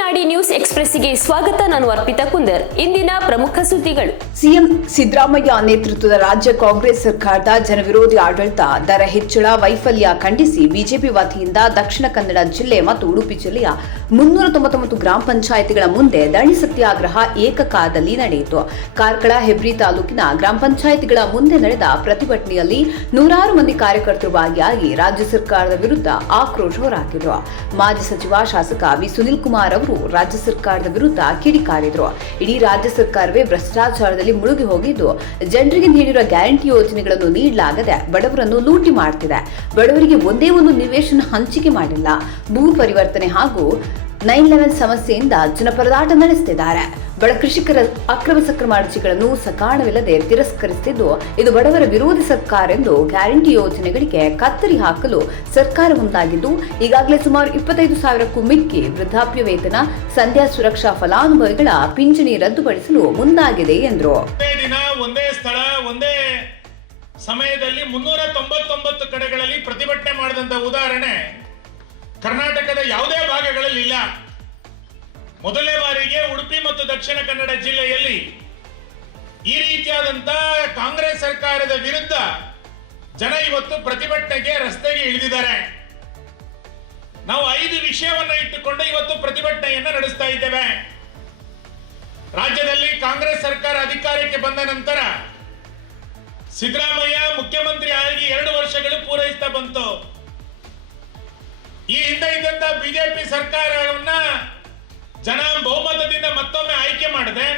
ನಾಡಿ ನ್ಯೂಸ್ ಎಕ್ಸ್ಪ್ರೆಸ್ಸಿಗೆ ಸ್ವಾಗತ. ನಾನು ಅರ್ಪಿತಾ ಕುಂದರ್. ಇಂದಿನ ಪ್ರಮುಖ ಸುದ್ದಿಗಳು. ಸಿಎಂ ಸಿದ್ದರಾಮಯ್ಯ ನೇತೃತ್ವದ ರಾಜ್ಯ ಕಾಂಗ್ರೆಸ್ ಸರ್ಕಾರದ ಜನವಿರೋಧಿ ಆಡಳಿತ ದರ ಹೆಚ್ಚಳ ವೈಫಲ್ಯ ಖಂಡಿಸಿ ಬಿಜೆಪಿ ವತಿಯಿಂದ ದಕ್ಷಿಣ ಕನ್ನಡ ಜಿಲ್ಲೆ ಮತ್ತು ಉಡುಪಿ ಜಿಲ್ಲೆಯ ಮುನ್ನೂರ ತೊಂಬತ್ತೊಂಬತ್ತು ಗ್ರಾಮ ಪಂಚಾಯಿತಿಗಳ ಮುಂದೆ ದಣಿ ಸತ್ಯಾಗ್ರಹ ಏಕಕಾಲದಲ್ಲಿ ನಡೆಯಿತು. ಕಾರ್ಕಳ, ಹೆಬ್ರಿ ತಾಲೂಕಿನ ಗ್ರಾಮ ಪಂಚಾಯಿತಿಗಳ ಮುಂದೆ ನಡೆದ ಪ್ರತಿಭಟನೆಯಲ್ಲಿ ನೂರಾರು ಮಂದಿ ಕಾರ್ಯಕರ್ತರು ಭಾಗಿಯಾಗಿ ರಾಜ್ಯ ಸರ್ಕಾರದ ವಿರುದ್ಧ ಆಕ್ರೋಶ ಹೊರಹಾಕಿದ್ರು. ಮಾಜಿ ಸಚಿವ ಶಾಸಕ ವಿ. ಸುನಿಲ್ ಕುಮಾರ್ ಅವರು ರಾಜ್ಯ ಸರ್ಕಾರದ ವಿರುದ್ಧ ಕಿಡಿಕಾರಿದ್ರು ಇಡೀ ರಾಜ್ಯ ಸರ್ಕಾರವೇ ಭ್ರಷ್ಟಾಚಾರದಲ್ಲಿ ಮುಳುಗಿ ಹೋಗಿದ್ದು, ಜನರಿಗೆ ನೀಡಿರುವ ಗ್ಯಾರಂಟಿ ಯೋಜನೆಗಳನ್ನು ನೀಡಲಾಗದೆ ಬಡವರನ್ನು ಲೂಟಿ ಮಾಡ್ತಿದೆ. ಬಡವರಿಗೆ ಒಂದೇ ಒಂದು ನಿವೇಶನ ಹಂಚಿಕೆ ಮಾಡಿಲ್ಲ. ಭೂ ಪರಿವರ್ತನೆ ಹಾಗೂ ನೈನ್ ಲೆವೆನ್ ಸಮಸ್ಯೆಯಿಂದ ಜನಪರದಾಟ ನಡೆಸುತ್ತಿದ್ದಾರೆ ಬಡ ಕೃಷಿಕರ ಅಕ್ರಮ ಸಕ್ರಮ ಅರ್ಜಿಗಳನ್ನು ಸಕಾರಣವಿಲ್ಲದೆ ತಿರಸ್ಕರಿಸುತ್ತಿದ್ದು ಇದು ಬಡವರ ವಿರೋಧಿ ಸರ್ಕಾರ ಎಂದು ಗ್ಯಾರಂಟಿ ಯೋಜನೆಗಳಿಗೆ ಕತ್ತರಿ ಹಾಕಲು ಸರ್ಕಾರ ಮುಂದಾಗಿದ್ದು, ಈಗಾಗಲೇ ಸುಮಾರು ಇಪ್ಪತ್ತೈದು ಸಾವಿರಕ್ಕೂ ಮಿಕ್ಕಿ ವೃದ್ಧಾಪ್ಯ ವೇತನ, ಸಂಧ್ಯಾ ಸುರಕ್ಷಾ ಫಲಾನುಭವಿಗಳ ಪಿಂಚಣಿ ರದ್ದುಪಡಿಸಲು ಮುಂದಾಗಿದೆ ಎಂದರು. ಒಂದೇ ಸ್ಥಳ, ಒಂದೇ ಸಮಯದಲ್ಲಿ ಮುನ್ನೂರ ತೊಂಬತ್ತೊಂಬತ್ತು ಕಡೆಗಳಲ್ಲಿ ಪ್ರತಿಭಟನೆ ಮಾಡಿದಂತ ಉದಾಹರಣೆ ಕರ್ನಾಟಕದ ಯಾವುದೇ ಭಾಗಗಳಲ್ಲಿ ಇಲ್ಲ ಮೊದಲನೇ ಬಾರಿಗೆ ಉಡುಪಿ ಮತ್ತು ದಕ್ಷಿಣ ಕನ್ನಡ ಜಿಲ್ಲೆಯಲ್ಲಿ ಈ ರೀತಿಯಾದಂತ ಕಾಂಗ್ರೆಸ್ ಸರ್ಕಾರದ ವಿರುದ್ಧ ಜನ ಇವತ್ತು ಪ್ರತಿಭಟನೆಗೆ ರಸ್ತೆಗೆ ಇಳಿದಿದ್ದಾರೆ. ನಾವು ಐದು ವಿಷಯವನ್ನ ಇಟ್ಟುಕೊಂಡು ಇವತ್ತು ಪ್ರತಿಭಟನೆಯನ್ನ ನಡೆಸ್ತಾ ಇದ್ದೇವೆ. ರಾಜ್ಯದಲ್ಲಿ ಕಾಂಗ್ರೆಸ್ ಸರ್ಕಾರ ಅಧಿಕಾರಕ್ಕೆ ಬಂದ ನಂತರ ಸಿದ್ದರಾಮಯ್ಯ ಮುಖ್ಯಮಂತ್ರಿ ಆಗಿ ಎರಡು ವರ್ಷಗಳು ಪೂರೈಸ್ತಾ ಬಂತು. ಈ ಹಿಂದೆ ಇದ್ದಂತ ಬಿಜೆಪಿ ಸರ್ಕಾರವನ್ನ ಜನ ಬಹುಮತದಿಂದ ಮತ್ತೊಮ್ಮೆ ಆಯ್ಕೆ ಮಾಡಿದೆ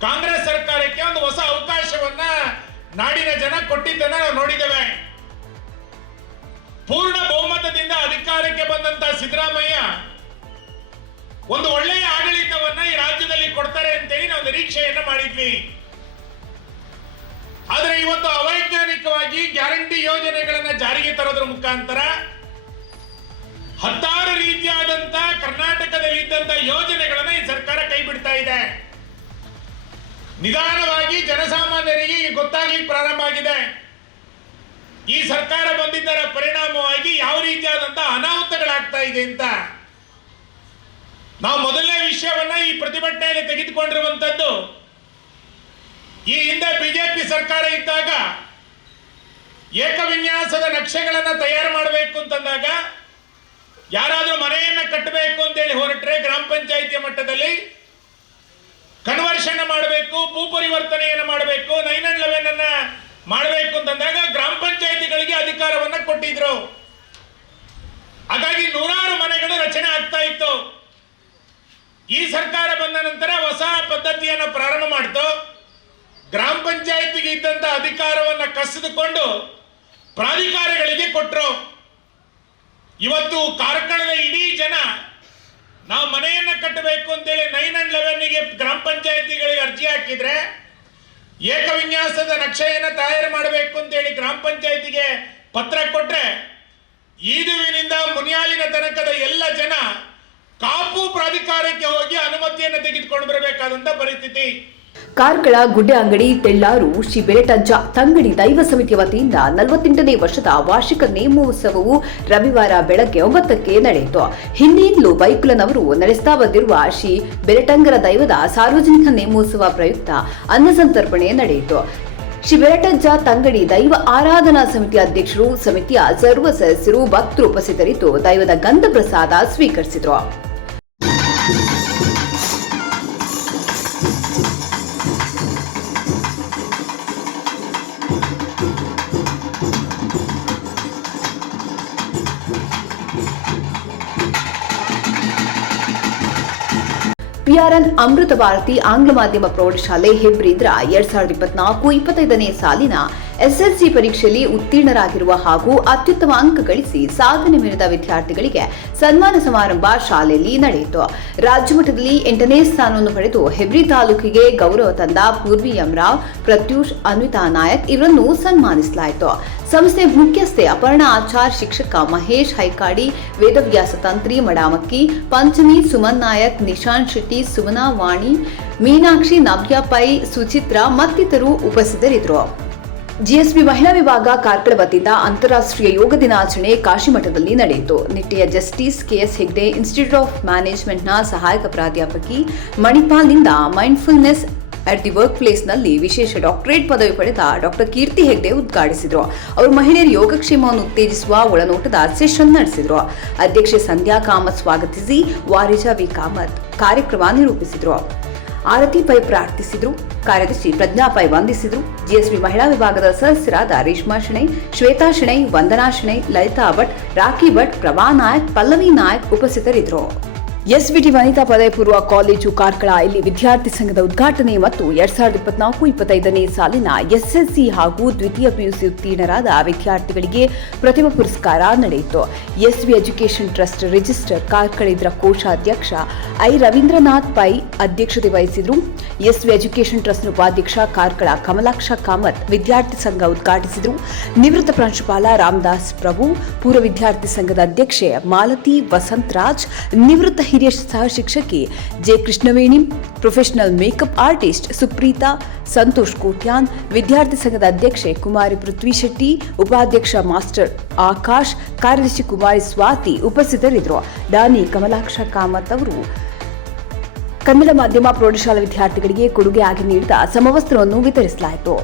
ಕಾಂಗ್ರೆಸ್ ಸರ್ಕಾರಕ್ಕೆ ಒಂದು ಹೊಸ ಅವಕಾಶವನ್ನ ನಾಡಿನ ಜನ ಕೊಟ್ಟಿದ್ದನ್ನ ನಾವು ನೋಡಿದ್ದೇವೆ. ಪೂರ್ಣ ಬಹುಮತದಿಂದ ಅಧಿಕಾರಕ್ಕೆ ಬಂದಂತ ಸಿದ್ದರಾಮಯ್ಯ ಒಂದು ಒಳ್ಳೆಯ ಆಡಳಿತವನ್ನ ಈ ರಾಜ್ಯದಲ್ಲಿ ಕೊಡ್ತಾರೆ ಅಂತೇಳಿ ನಾವು ನಿರೀಕ್ಷೆಯನ್ನ ಮಾಡಿದ್ವಿ. ಆದ್ರೆ ಇವತ್ತು ಅವೈಜ್ಞಾನಿಕವಾಗಿ ಗ್ಯಾರಂಟಿ ಯೋಜನೆಗಳನ್ನ ಜಾರಿಗೆ ತರೋದ್ರ ಮುಖಾಂತರ ರೀತಿಯಾದಂತ ಕರ್ನಾಟಕದಲ್ಲಿ ಇದ್ದಂತ ಯೋಜನೆಗಳನ್ನ ಈ ಸರ್ಕಾರ ಕೈ ಬಿಡ್ತಾ ಇದೆ. ನಿಧಾನವಾಗಿ ಜನಸಾಮಾನ್ಯರಿಗೆ ಗೊತ್ತಾಗ್ಲಿಕ್ಕೆ ಪ್ರಾರಂಭ ಆಗಿದೆ. ಈ ಸರ್ಕಾರ ಬಂದಿದ್ದರ ಪರಿಣಾಮವಾಗಿ ಯಾವ ರೀತಿಯಾದಂತ ಅನಾಹುತಗಳಾಗ್ತಾ ಇದೆ ಅಂತ. ನಾವು ಮೊದಲನೇ ವಿಷಯವನ್ನ ಈ ಪ್ರತಿಭಟನೆಯಲ್ಲಿ ತೆಗೆದುಕೊಂಡಿರುವಂತದ್ದು, ಈ ಹಿಂದೆ ಬಿಜೆಪಿ ಸರ್ಕಾರ ಇದ್ದಾಗ ಏಕವಿನ್ಯಾಸದ ನಕ್ಷೆಗಳನ್ನ ತಯಾರು ಮಾಡಬೇಕು ಅಂತಂದಾಗ ಮಟ್ಟದಲ್ಲಿ ಕನ್ವರ್ಷನ್ ಮಾಡಬೇಕು, ಭೂ ಪರಿವರ್ತನೆಯನ್ನು ಮಾಡಬೇಕು ನೈನ್ ಅಂಡ್ ಲೆವೆನ್ ಅನ್ನ ಮಾಡಬೇಕು ಅಂತಂದಾಗ ಗ್ರಾಮ ಪಂಚಾಯಿತಿಗಳಿಗೆ ಅಧಿಕಾರವನ್ನ ಕೊಟ್ಟಿದ್ರು. ಹಾಗಾಗಿ ನೂರಾರು ಮನೆಗಳು ರಚನೆ ಆಗ್ತಾ ಇತ್ತು. ಈ ಸರ್ಕಾರ ಬಂದ ನಂತರ ಹೊಸ ಪದ್ಧತಿಯನ್ನು ಪ್ರಾರಂಭ ಮಾಡ್ತು. ಗ್ರಾಮ ಪಂಚಾಯತಿಗೆ ಇದ್ದಂತ ಅಧಿಕಾರವನ್ನ ಕಸಿದುಕೊಂಡು ಪ್ರಾಧಿಕಾರಗಳಿಗೆ ಕೊಟ್ಟರು ಇವತ್ತು ಕಾರ್ಕಳದ ಇಡೀ ಜನ ನಾವು ಮನೆಯನ್ನ ಕಟ್ಟಬೇಕು ಅಂತೇಳಿ ನೈನ್ ಅಂಡ್ ಲೆವೆನ್ಗೆ ಗ್ರಾಮ ಪಂಚಾಯತಿಗಳಿಗೆ ಅರ್ಜಿ ಹಾಕಿದ್ರೆ ಏಕವಿನ್ಯಾಸದ ನಕ್ಷೆಯನ್ನು ತಯಾರು ಮಾಡಬೇಕು ಅಂತೇಳಿ ಗ್ರಾಮ ಪಂಚಾಯತಿಗೆ ಪತ್ರ ಕೊಟ್ರೆ ಈದುವಿನಿಂದ ಮುನಿಯಾಲಿನ ತನಕದ ಎಲ್ಲ ಜನ ಕಾಪು ಪ್ರಾಧಿಕಾರಕ್ಕೆ ಹೋಗಿ ಅನುಮತಿಯನ್ನು ತೆಗೆದುಕೊಂಡು ಬರಬೇಕಾದಂತ ಪರಿಸ್ಥಿತಿ. ಕಾರ್ಕಳ ಗುಡ್ಡೆ ಅಂಗಡಿ, ತೆಳ್ಳಾರು ಶ್ರೀ ಬೇಟಜ್ಜ ತಂಗಡಿ ದೈವ ಸಮಿತಿ ವತಿಯಿಂದ ನಲವತ್ತೆಂಟನೇ ವರ್ಷದ ವಾರ್ಷಿಕ ನೇಮೋತ್ಸವವು ರವಿವಾರ ಬೆಳಗ್ಗೆ ಒಂಬತ್ತಕ್ಕೆ ನಡೆಯಿತು. ಹಿಂದಿನಿಂದಲೂ ಬೈಕುಲನವರು ನಡೆಸ್ತಾ ಬಂದಿರುವ ಶ್ರೀ ಬೆರಟಂಗರ ದೈವದ ಸಾರ್ವಜನಿಕ ನೇಮೋತ್ಸವ ಪ್ರಯುಕ್ತ ಅನ್ನಸಂತರ್ಪಣೆ ನಡೆಯಿತು. ಶ್ರೀ ಬೆರಟಜ್ಜ ತಂಗಡಿ ದೈವ ಆರಾಧನಾ ಸಮಿತಿ ಅಧ್ಯಕ್ಷರು, ಸಮಿತಿಯ ಸರ್ವ ಸದಸ್ಯರು ಭಕ್ತರು ಉಪಸ್ಥಿತರಿದ್ದು ದೈವದ ಗಂಧ ಪ್ರಸಾದ ಸ್ವೀಕರಿಸಿದರು. ಪಿಆರ್ಎನ್ ಅಮೃತ ಭಾರತಿ ಆಂಗ್ಲ ಮಾಧ್ಯಮ ಪ್ರೌಢಶಾಲೆ ಹೆಬ್ರಿದ್ರ ಎರಡ್ ಸಾವಿರದ ಇಪ್ಪತ್ನಾಲ್ಕು ಇಪ್ಪತ್ತೈದನೇ ಸಾಲಿನ ಎಸ್ಎಸ್ಎಲ್ಸಿ ಪರೀಕ್ಷೆಯಲ್ಲಿ ಉತ್ತೀರ್ಣರಾಗಿರುವ ಹಾಗೂ ಅತ್ಯುತ್ತಮ ಅಂಕ ಗಳಿಸಿ ಸಾಧನೆ ಮೆರೆದ ವಿದ್ಯಾರ್ಥಿಗಳಿಗೆ ಸನ್ಮಾನ ಸಮಾರಂಭ ಶಾಲೆಯಲ್ಲಿ ನಡೆಯಿತು. ರಾಜ್ಯಮಟ್ಟದಲ್ಲಿ ಎಂಟನೇ ಸ್ಥಾನವನ್ನು ಪಡೆದು ಹೆಬ್ರಿ ತಾಲೂಕಿಗೆ ಗೌರವ ತಂದ ಪೂರ್ವಿ ಯಮರಾವ್ ಪ್ರತ್ಯೂಷ್, ಅನ್ವಿತಾ ನಾಯಕ್, ಇವರನ್ನು ಸನ್ಮಾನಿಸಲಾಯಿತು. ಸಂಸ್ಥೆ ಮುಖ್ಯಸ್ಥೆ ಅಪರ್ಣಾ ಆಚಾರ್, ಶಿಕ್ಷಕ ಮಹೇಶ್ ಹೈಕಾಡಿ, ವೇದವ್ಯಾಸ ತಂತ್ರಿ ಮಡಾಮಕ್ಕಿ, ಪಂಚಮಿ ಸುಮನ್ ನಾಯಕ್, ನಿಶಾಂತ್ ಶೆಟ್ಟಿ, ಸುಮನಾ ವಾಣಿ, ಮೀನಾಕ್ಷಿ ನಾಗ್ಯಾಪೈ ಸುಚಿತ್ರಾ ಮತ್ತಿತರರು ಉಪಸ್ಥಿತರಿದ್ದರು. ಜಿಎಸ್ಬಿ ಮಹಿಳಾ ವಿಭಾಗ ಕಾರ್ಕಳ ವತಿಯಿಂದ ಅಂತಾರಾಷ್ಟ್ರೀಯ ಯೋಗ ದಿನಾಚರಣೆ ಕಾಶಿಮಠದಲ್ಲಿ ನಡೆಯಿತು. ನಿಟ್ಟೆಯ justice KS Hegde institute of ಮ್ಯಾನೇಜ್ಮೆಂಟ್ನ ಸಹಾಯಕ ಪ್ರಾಧ್ಯಾಪಕಿ ಮಣಿಪಾಲ್ನಿಂದ ಮೈಂಡ್ಫುಲ್ನೆಸ್ ಅಟ್ ದಿ ವರ್ಕ್ ಪ್ಲೇಸ್ನಲ್ಲಿ ವಿಶೇಷ ಡಾಕ್ಟರೇಟ್ ಪದವಿ ಪಡೆದ ಡಾಕ್ಟರ್ ಕೀರ್ತಿ ಹೆಗ್ಡೆ ಉದ್ಘಾಟಿಸಿದರು. ಅವರು ಮಹಿಳೆಯರ ಯೋಗಕ್ಷೇಮವನ್ನು ಉತ್ತೇಜಿಸುವ ಒಳನೋಟದ ಸೆಷನ್ ನಡೆಸಿದರು. ಅಧ್ಯಕ್ಷೆ ಸಂಧ್ಯಾ ಕಾಮತ್ ಸ್ವಾಗತಿಸಿ ವಾರಿಜಾ ವಿ. ಕಾಮತ್ ಕಾರ್ಯಕ್ರಮ ನಿರೂಪಿಸಿದರು. ಆರತಿ ಪೈ ಪ್ರಾರ್ಥಿಸಿದ್ರು. ಕಾರ್ಯದರ್ಶಿ ಪ್ರಜ್ಞಾ ಪೈ ವಂದಿಸಿದ್ರು. ಜಿಎಸ್ಬಿ ಮಹಿಳಾ ವಿಭಾಗದ ಸದಸ್ಯರಾದ ರೇಷ್ಮಾ ಶೆಣೈ, ಶ್ವೇತಾ ಶೆಣೈ, ವಂದನಾ ಶೆಣೈ, ಲಲಿತಾ ಭಟ್, ರಾಖಿ ಭಟ್, ಪ್ರಭಾ ನಾಯಕ್, ಪಲ್ಲವಿ ನಾಯಕ್ ಉಪಸ್ಥಿತರಿದ್ದರು. ಎಸ್ಬಿಟಿ ವನಿತಾ ಪದವಿ ಪೂರ್ವ ಕಾಲೇಜು ಕಾರ್ಕಳ ಇಲ್ಲಿ ವಿದ್ಯಾರ್ಥಿ ಸಂಘದ ಉದ್ಘಾಟನೆ ಮತ್ತು ಎರಡ್ ಸಾವಿರದ ಇಪ್ಪತ್ನಾಲ್ಕು, ಇಪ್ಪತ್ತೈದನೇ ಸಾಲಿನ ಎಸ್ಎಸ್ಸಿ ಹಾಗೂ ದ್ವಿತೀಯ ಪಿಯುಸಿ ಉತ್ತೀರ್ಣರಾದ ವಿದ್ಯಾರ್ಥಿಗಳಿಗೆ ಪ್ರತಿಭಾ ಪುರಸ್ಕಾರ ನಡೆಯಿತು. SV education trust register Karkala ಇದರ ಕೋಶಾಧ್ಯಕ್ಷ ಐ ರವೀಂದ್ರನಾಥ್ ಪೈ ಅಧ್ಯಕ್ಷತೆ ವಹಿಸಿದ್ರು. ಎಸ್ವಿ ಎಜುಕೇಷನ್ ಟ್ರಸ್ಟ್ ಉಪಾಧ್ಯಕ್ಷ ಕಾರ್ಕಳ ಕಮಲಾಕ್ಷ ಕಾಮತ್ ವಿದ್ಯಾರ್ಥಿ ಸಂಘ ಉದ್ಘಾಟಿಸಿದರು. ನಿವೃತ್ತ ಪ್ರಾಂಶುಪಾಲ ರಾಮದಾಸ್ ಪ್ರಭು, ಪೂರ್ವ ವಿದ್ಯಾರ್ಥಿ ಸಂಘದ ಅಧ್ಯಕ್ಷೆ ಮಾಲತಿ ವಸಂತರಾಜ್, ನಿವೃತ್ತ ಹಿರಿಯ ಸಹ ಶಿಕ್ಷಕಿ J Krishnaveni professional makeup artist Supreetha, Santosh Kotian, ವಿದ್ಯಾರ್ಥಿ ಸಂಘದ ಅಧ್ಯಕ್ಷೆ ಕುಮಾರಿ ಪೃಥ್ವಿ ಶೆಟ್ಟಿ, ಉಪಾಧ್ಯಕ್ಷ ಮಾಸ್ಟರ್ ಆಕಾಶ್, ಕಾರ್ಯದರ್ಶಿ ಕುಮಾರಿ ಸ್ವಾತಿ ಉಪಸ್ಥಿತರಿದ್ದರು. ದಾನಿ ಕಮಲಾಕ್ಷ ಕಾಮತ್ ಅವರು ಕನ್ನಡ ಮಾಧ್ಯಮ ಪ್ರೌಢಶಾಲಾ ವಿದ್ಯಾರ್ಥಿಗಳಿಗೆ ಕೊಡುಗೆಯಾಗಿ ನೀಡಿದ ಸಮವಸ್ತ್ರವನ್ನು ವಿತರಿಸಲಾಯಿತು.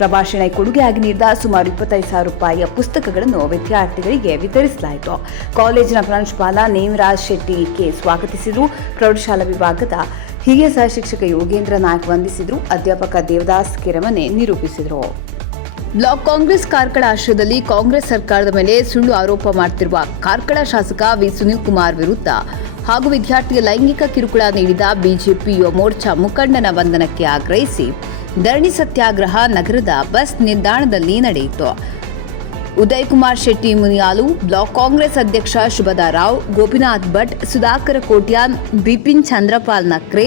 ಪ್ರಭಾಷಣೆ ಕೊಡುಗೆಯಾಗಿ ನೀಡಿದ ಸುಮಾರು ಇಪ್ಪತ್ತೈದು ಸಾವಿರ ರೂಪಾಯಿಯ ಪುಸ್ತಕಗಳನ್ನು ವಿದ್ಯಾರ್ಥಿಗಳಿಗೆ ವಿತರಿಸಲಾಯಿತು. ಕಾಲೇಜಿನ ಪ್ರಾಂಶುಪಾಲ ನೇಮರಾಜ್ ಶೆಟ್ಟಿ ಕೆ ಸ್ವಾಗತಿಸಿದರು. ಪ್ರೌಢಶಾಲಾ ವಿಭಾಗದ ಹಿರಿಯ ಸಹ ಶಿಕ್ಷಕ ಯೋಗೇಂದ್ರ ನಾಯಕ್ ವಂದಿಸಿದರು. ಅಧ್ಯಾಪಕ ದೇವದಾಸ್ ಕೆರಮನೆ ನಿರೂಪಿಸಿದರು. ಬ್ಲಾಕ್ ಕಾಂಗ್ರೆಸ್ ಕಾರ್ಕಳ ಆಶ್ರಯದಲ್ಲಿ ಕಾಂಗ್ರೆಸ್ ಸರ್ಕಾರದ ಮೇಲೆ ಸುಳ್ಳು ಆರೋಪ ಮಾಡುತ್ತಿರುವ ಕಾರ್ಕಳ ಶಾಸಕ ವಿ. ಸುನಿಲ್ ಕುಮಾರ್ ವಿರುದ್ಧ ಹಾಗೂ ವಿದ್ಯಾರ್ಥಿಗೆ ಲೈಂಗಿಕ ಕಿರುಕುಳ ನೀಡಿದ ಬಿಜೆಪಿ ಯುವ ಮೋರ್ಚಾ ಮುಖಂಡನ ಬಂಧನಕ್ಕೆ ಆಗ್ರಹಿಸಿ ಧರಣಿ ಸತ್ಯಾಗ್ರಹ ನಗರದ ಬಸ್ ನಿಲ್ದಾಣದಲ್ಲಿ ನಡೆಯಿತು. ಉದಯ್ ಕುಮಾರ್ ಶೆಟ್ಟಿ ಮುನಿಯಾಲು, ಬ್ಲಾಕ್ ಕಾಂಗ್ರೆಸ್ ಅಧ್ಯಕ್ಷ ಶುಭದಾ ರಾವ್, ಗೋಪಿನಾಥ್ ಭಟ್, ಸುಧಾಕರ ಕೋಟ್ಯಾನ್, ಬಿಪಿನ್ ಚಂದ್ರಪಾಲ್ ನಕ್ರೆ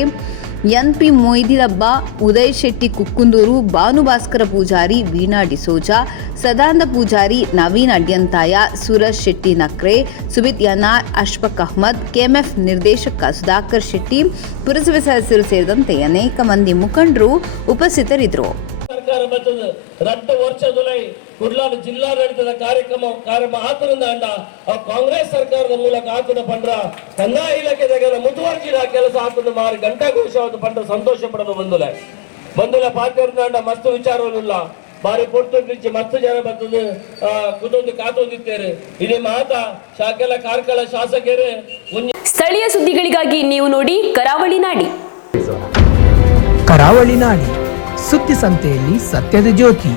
ಎನ್ಪಿ ಮೊಯ್ದಿರಬ್ಬ, ಉದಯ್ ಶೆಟ್ಟಿ ಕುಕ್ಕುಂದೂರು ಭಾನುಭಾಸ್ಕರ ಪೂಜಾರಿ, ವೀಣಾ ಡಿಸೋಜಾ, ಸದಾನಂದ ಪೂಜಾರಿ, ನವೀನ್ ಅಡ್ಯಂತಾಯ ಸೂರಜ್ ಶೆಟ್ಟಿ ನಕ್ರೆ, ಸುಬಿತ್ ಯನಾರ್ ಅಶ್ಫಕ್ ಅಹ್ಮದ್, ಕೆಎಂಎಫ್ ನಿರ್ದೇಶಕ ಸುಧಾಕರ್ ಶೆಟ್ಟಿ, ಪುರಸಭೆ ಸದಸ್ಯರು ಸೇರಿದಂತೆ ಅನೇಕ ಮಂದಿ ಮುಖಂಡರು ಉಪಸ್ಥಿತರಿದ್ದರು. ರಟ್ಟು ಜಿಲ್ಲಾಡಳಿತದ ಕಾರ್ಯಕ್ರಮ ಕಾರ್ಯ ಆತರಿಂದ ಅಂಡ ಆ ಕಾಂಗ್ರೆಸ್ ಸರ್ಕಾರದ ಮೂಲಕ ಆತನ ಪಂಡ್ರ ಕಂದಾಯ ಇಲಾಖೆದಾಗ ಮುತುವರ್ಜಿನ ಕೆಲಸ ಆತನ ಮಾರಿ ಗಂಟಾ ಘೋಷ ಪಂಡ್ರ ಸಂತೋಷ ಪಡೋದು ಬಂದುಲೆ. ಬಂದುಲ ಪಾತ್ರ ಅಂಡ ಮಸ್ತ್ ವಿಚಾರವನ್ನುಲ್ಲ. ಬಾರಿ ಪೊಟ್ಟು ಬಿಚ್ಚಿ ಮಸ್ತ್ ಜನ ಬರ್ತದೆ ಆ ಕುದೊಂದು ಕಾತೊಂದಿತ್ತೇರೆ. ಇದೇ ಮಾತ ಶಾಕೆಲ ಕಾರ್ಕಳ ಶಾಸಕರೇ. ಸ್ಥಳೀಯ ಸುದ್ದಿಗಳಿಗಾಗಿ ನೀವು ನೋಡಿ ಕರಾವಳಿ ನಾಡಿ. ಕರಾವಳಿ ನಾಡಿ ಸುದ್ದಿ ಸಂತೆಯಲ್ಲಿ ಸತ್ಯದ ಜ್ಯೋತಿ.